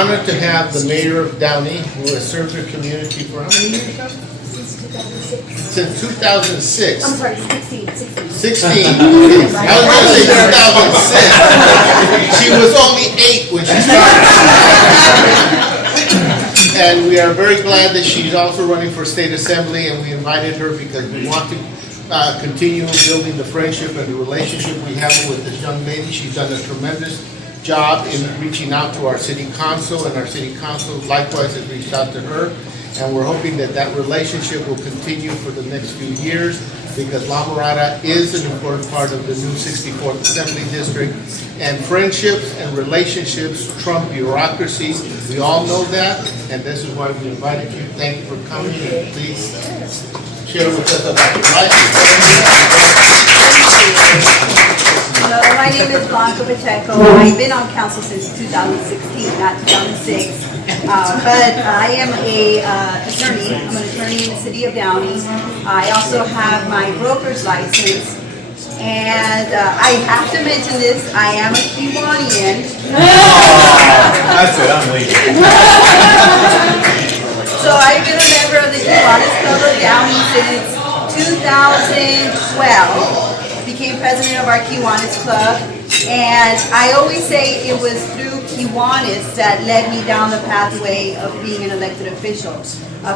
honored to have the mayor of Downey, who has served her community for how many years now? Since 2006. I'm sorry, 16. 16. I was going to say 2006. She was only 8 when she started. And we are very glad that she's also running for state assembly, and we invited her because we want to continue building the friendship and the relationship we have with this young lady. She's done a tremendous job in reaching out to our city council, and our city council likewise has reached out to her. And we're hoping that that relationship will continue for the next few years, because La Mirada is an important part of the new 64th Assembly District. And friendships and relationships trump bureaucracy. We all know that, and this is why we invited you. Thank you for coming, and please share with us about your life. Hello, my name is Blanca Pacheco. I've been on council since 2016, not 2006. But I am a attorney. I'm an attorney in the city of Downey. I also have my broker's license. And I have to mention this, I am a Kiwanian. That's it, I'm leaving. So I've been a member of the Kiwanis Club of Downey since 2012. Became president of our Kiwanis Club. And I always say it was through Kiwanis that led me down the pathway of being an elected official.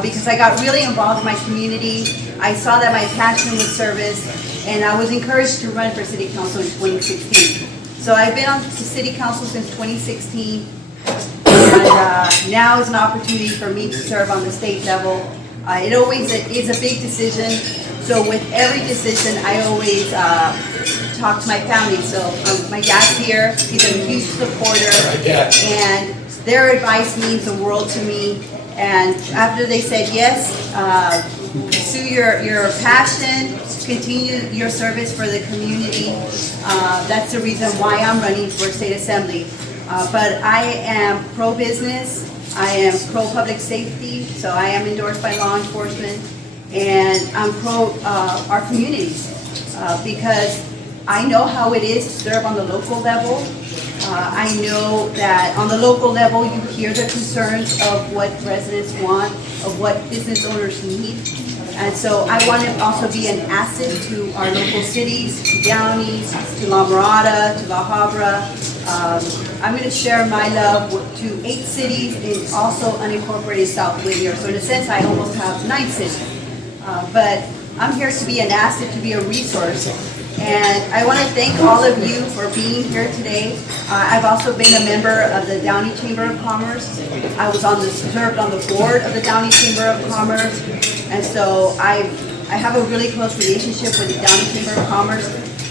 Because I got really involved in my community. I saw that my passion was service, and I was encouraged to run for city council in 2016. So I've been on the city council since 2016, and now is an opportunity for me to serve on the state level. It always is a big decision, so with every decision I always talk to my family. So my dad's here, he's a huge supporter, and their advice means the world to me. And after they said yes, pursue your passion, continue your service for the community. That's the reason why I'm running for state assembly. But I am pro-business, I am pro-public safety, so I am endorsed by law enforcement, and I'm pro our communities because I know how it is to serve on the local level. I know that on the local level you hear the concerns of what residents want, of what business owners need. And so I want to also be an asset to our local cities, to Downey, to La Mirada, to La Habra. I'm going to share my love to 8 cities and also unincorporated South Whittier. So in a sense, I almost have 9 cities. But I'm here to be an asset, to be a resource. And I want to thank all of you for being here today. I've also been a member of the Downey Chamber of Commerce. I was served on the board of the Downey Chamber of Commerce. And so I have a really close relationship with the Downey Chamber of Commerce.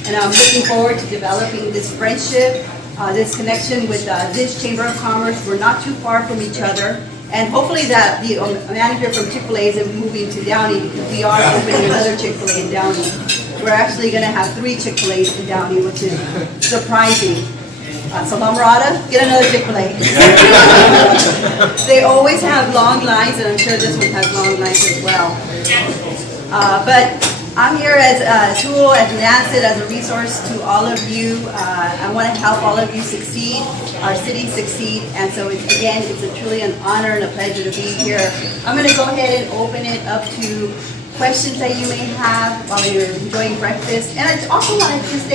And I'm looking forward to developing this friendship, this connection with this Chamber of Commerce. We're not too far from each other. And hopefully that the manager from Chick-fil-A isn't moving to Downey, because we are opening another Chick-fil-A in Downey. We're actually going to have 3 Chick-fil-A's in Downey, which is surprising. So La Mirada, get another Chick-fil-A. They always have long lines, and I'm sure this one has long lines as well. But I'm here as a tool, as an asset, as a resource to all of you. I want to help all of you succeed, our city succeed, and so it's truly an honor and a pleasure to be here. I'm going to go ahead and open it up to questions that you may have while you're enjoying breakfast. And I also want to just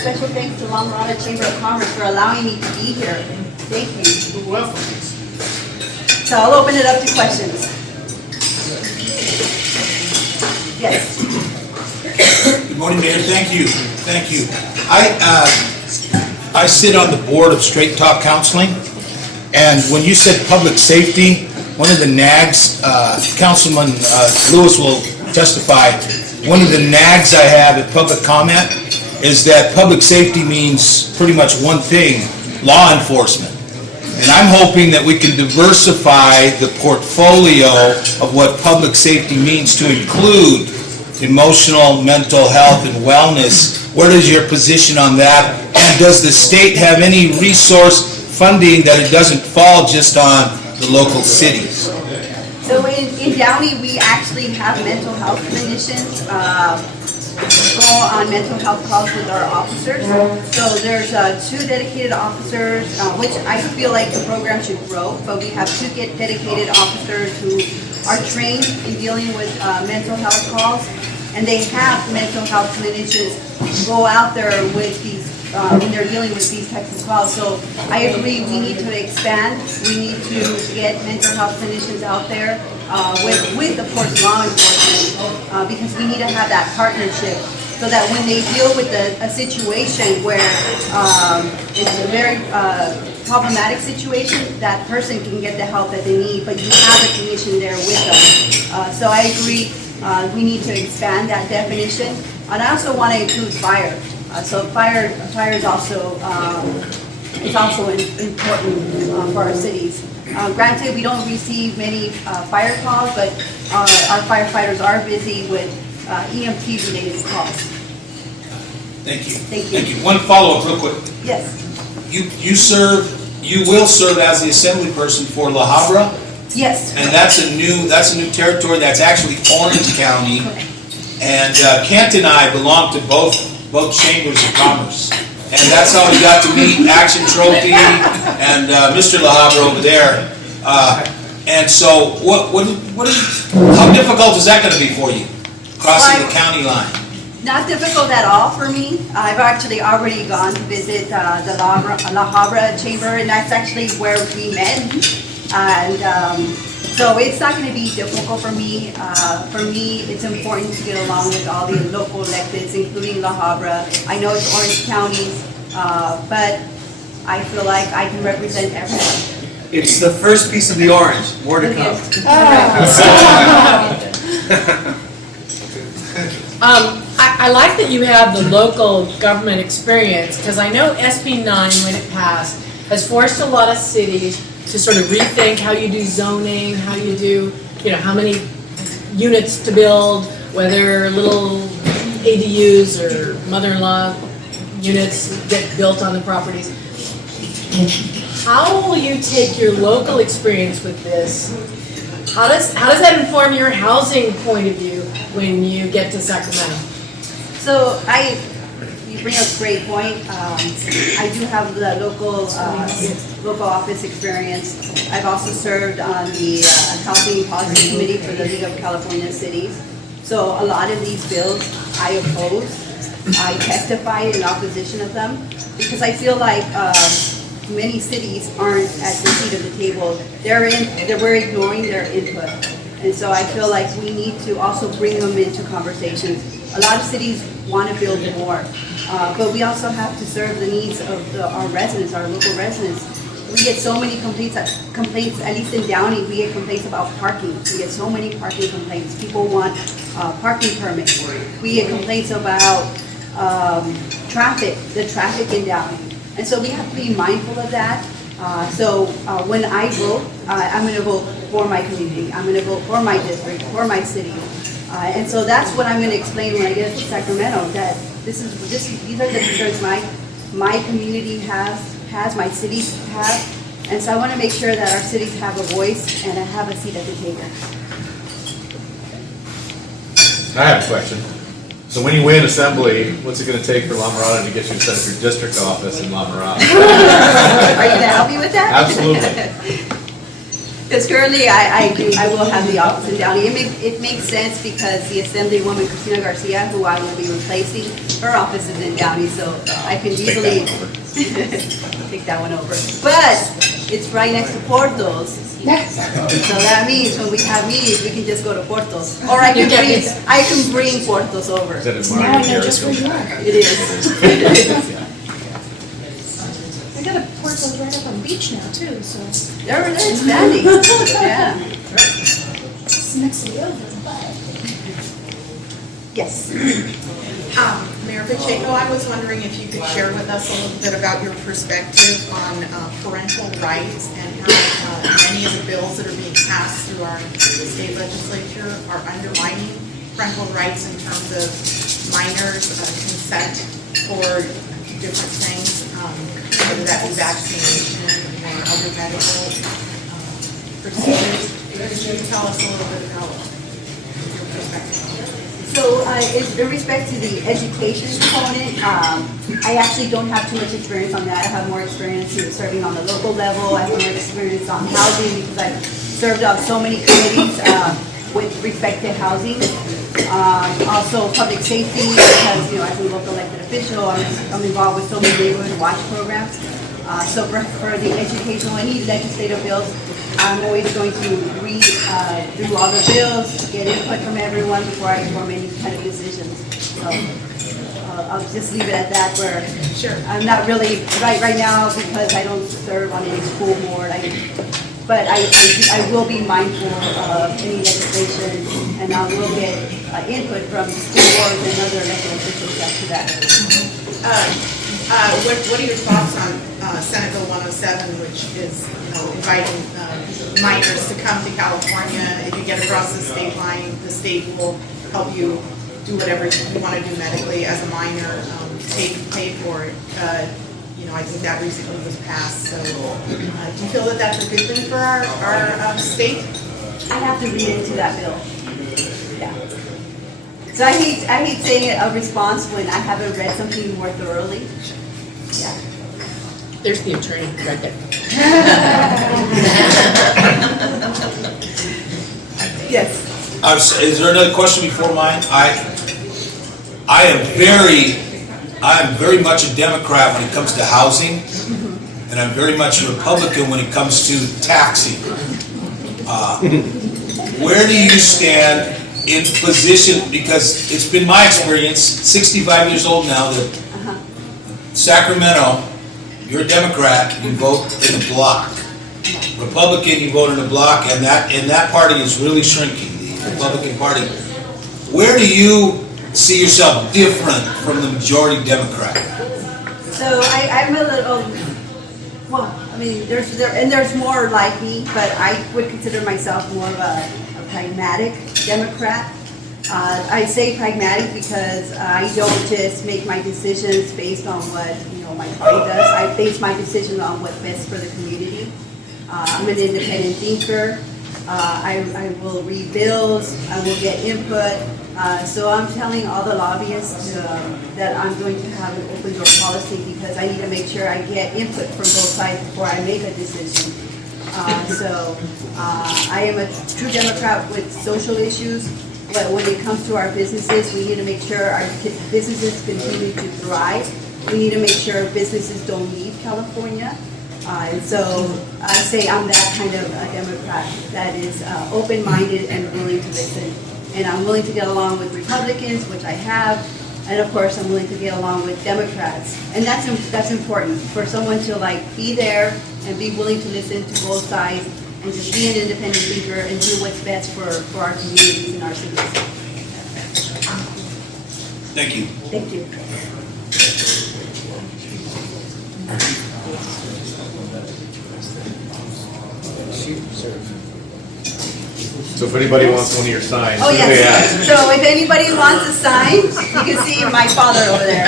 special thanks to La Mirada Chamber of Commerce for allowing me to be here. Thank you. You're welcome. So I'll open it up to questions. Yes. Good morning, Mayor. Thank you. Thank you. I sit on the board of Straight Talk Counseling, and when you said public safety, one of the nags, Councilman Lewis will testify, one of the nags I have at public comment is that public safety means pretty much one thing: law enforcement. And I'm hoping that we can diversify the portfolio of what public safety means to include emotional, mental health, and wellness. What is your position on that? And does the state have any resource funding that it doesn't fall just on the local cities? So in Downey, we actually have mental health clinicians. go on mental health calls with our officers. So there's 2 dedicated officers, which I feel like the program should grow, but we have 2 dedicated officers who are trained in dealing with mental health calls, and they have mental health clinicians go out there with these when they're dealing with these types of calls. So I agree, we need to expand. We need to get mental health clinicians out there with of course, law enforcement, because we need to have that partnership so that when they deal with a situation where it's a very problematic situation, that person can get the help that they need, but you have a clinician there with them. So I agree, we need to expand that definition. And I also want to include fire. So fire is also important for our cities. Granted, we don't receive many fire calls, but our firefighters are busy with EMT related calls. Thank you. Thank you. Thank you. One follow-up real quick. Yes. You will serve as the assembly person for La Habra, Yes. and that's a new territory. That's actually Orange County. And Kent and I belong to both chambers of commerce. And that's how we got to meet Action Trophy and Mr. La Habra over there. And so how difficult is that going to be for you, crossing the county line? Not difficult at all for me. I've actually already gone to visit the La Habra Chamber, and that's actually where we met. And so it's not going to be difficult for me. For me, it's important to get along with all the local electeds, including La Habra. I know it's Orange County, but I feel like I can represent everyone. It's the first piece of the orange. More to come. I like that you have the local government experience, because I know SB 9, when it passed, has forced a lot of cities to sort of rethink how you do zoning, how you do, how many units to build, whether little ADUs or mother-in-law units get built on the properties. How will you take your local experience with this? How does that inform your housing point of view when you get to Sacramento? So you bring up a great point. I do have the local office experience. I've also served on the Housing Policy Committee for the League of California Cities. So a lot of these bills I oppose. I testified in opposition of them because I feel like many cities aren't at the seat of the table. We're ignoring their input. And so I feel like we need to also bring them into conversations. A lot of cities want to build more, but we also have to serve the needs of our residents, our local residents. We get so many complaints, at least in Downey, we get complaints about parking. We get so many parking complaints. People want parking permits. We get complaints about traffic, the traffic in Downey. And so we have to be mindful of that. So when I vote, I'm going to vote for my community. I'm going to vote for my district, for my city. And so that's what I'm going to explain when I get to Sacramento, that these are the concerns my community has, my cities have. And so I want to make sure that our cities have a voice and have a seat at the table. I have a question. So when you win assembly, what's it going to take for La Mirada to get you to set up your district office in La Mirada? Are you going to help me with that? Absolutely. Because currently, I will have the office in Downey. It makes sense because the Assemblywoman Cristina Garcia, who I will be replacing, her office is in Downey, so I can easily take that one over. But it's right next to Portos. So that means when we have meetings, we can just go to Portos. Or I can bring Portos over. Is that in Now I know Mario just where Garcia? you are. It is. I got a Porto's right up on the beach now too, so They're expanding. Yeah. it's next to the other, but. Yes. Mayor Pacheco, I was wondering if you could share with us a little bit about your perspective on parental rights and how many of the bills that are being passed through our state legislature are undermining parental rights in terms of minors' consent for different things, whether that be vaccination or other medical procedures. Could you tell us a little bit about your perspective? So, in respect to the education component, I actually don't have too much experience on that. I have more experience in serving on the local level. I have more experience on housing because I've served on so many committees with respect to housing. Also public safety, because, you know, as a local elected official, I'm involved with so many neighborhood watch programs. So for the educational, any legislative bills, I'm always going to read through all the bills, get input from everyone before I form any kind of decisions. So I'll just leave it at that, where I'm not really, right now, because I don't serve on any school board, but I will be mindful of any legislation, and I will get input from school boards and other elected officials after that. What are your thoughts on Senate Bill 107, which is, you know, inviting minors to come to California? If you get across the state line, the state will help you do whatever you want to do medically as a minor, pay for it. You know, I think that recently was passed. So, do you feel that that's a good thing for our state? I have to read into that bill. Yeah. So I hate saying a response when I haven't read something more thoroughly. Yeah. There's the attorney right there. Yes. Is there another question before mine? I am very much a Democrat when it comes to housing, and I'm very much a Republican when it comes to taxing. Where do you stand in position, because it's been my experience, 65 years old now, that Sacramento, you're a Democrat, you vote in a block. Republican, you vote in a block, and that party is really shrinking, the Republican Party. Where do you see yourself different from the majority Democrat? So I'm a little, well, I mean, there's more like me, but I would consider myself more of a pragmatic Democrat. I say pragmatic because I don't just make my decisions based on what, you know, my party does. I base my decisions on what's best for the community. I'm an independent thinker. I will read bills. I will get input. So I'm telling all the lobbyists that I'm going to have an open door policy because I need to make sure I get input from both sides before I make a decision. So I am a true Democrat with social issues, but when it comes to our businesses, we need to make sure our businesses continue to thrive. We need to make sure businesses don't leave California. And so I say I'm that kind of a Democrat that is open-minded and willing to listen. And I'm willing to get along with Republicans, which I have, and of course I'm willing to get along with Democrats. And that's important for someone to be there and be willing to listen to both sides and just be an independent thinker and do what's best for our communities and our cities. Thank you. Thank you. So if anybody wants one of your signs, Oh, who do they yes. ask? So if anybody wants a sign, you can see my father over there.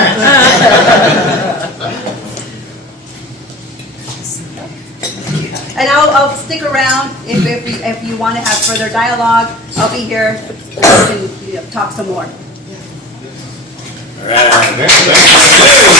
And I'll stick around if you want to have further dialogue. I'll be here. We can talk some more. Okay, thanks.